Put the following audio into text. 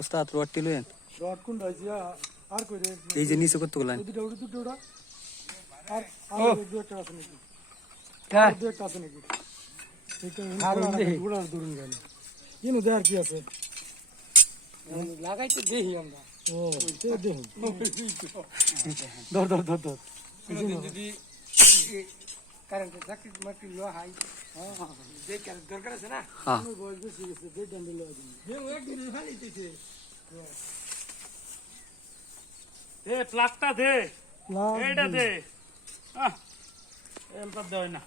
উস্তাদ rod টিলেন rod কোন রাজিয়া আর কই রে এই যে নিচে কত গুলান দুটো আর আর দুটো আছে নাকি হ্যাঁ দুটো আছে নাকি আর গুড়ার দূরন গেল কিনো দেয়ার কি আছে লাগাইতে দেহি আমরা ও তো দেহি ধর যদি কারেন্টের চাকরি মাটি লো হাই হ্যাঁ যে কারেন্ট দরকার আছে না হ্যাঁ বয়স বেশি গেছে যে ডান্ডে লো দিন হে একদিন ফালিতেছে দে প্লাগটা দে এইটা দে এলটা দেয় না